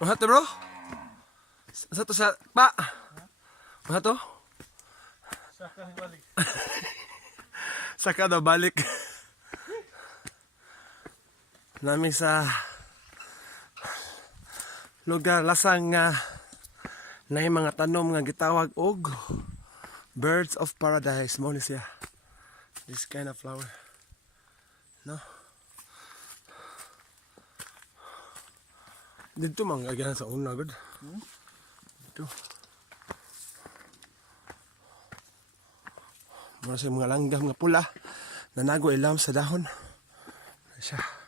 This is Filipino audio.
Ano to bro? Sa to sa pa? Ano to? Saka balik. Saka daw balik. Namin sa lugar lasang nga na mga tanom nga gitawag og birds of paradise mo ni siya. This kind of flower. No? Dito man agyan sa una good. Dito. Mura sa mga langgam nga pula na nago ilam sa dahon. Siya.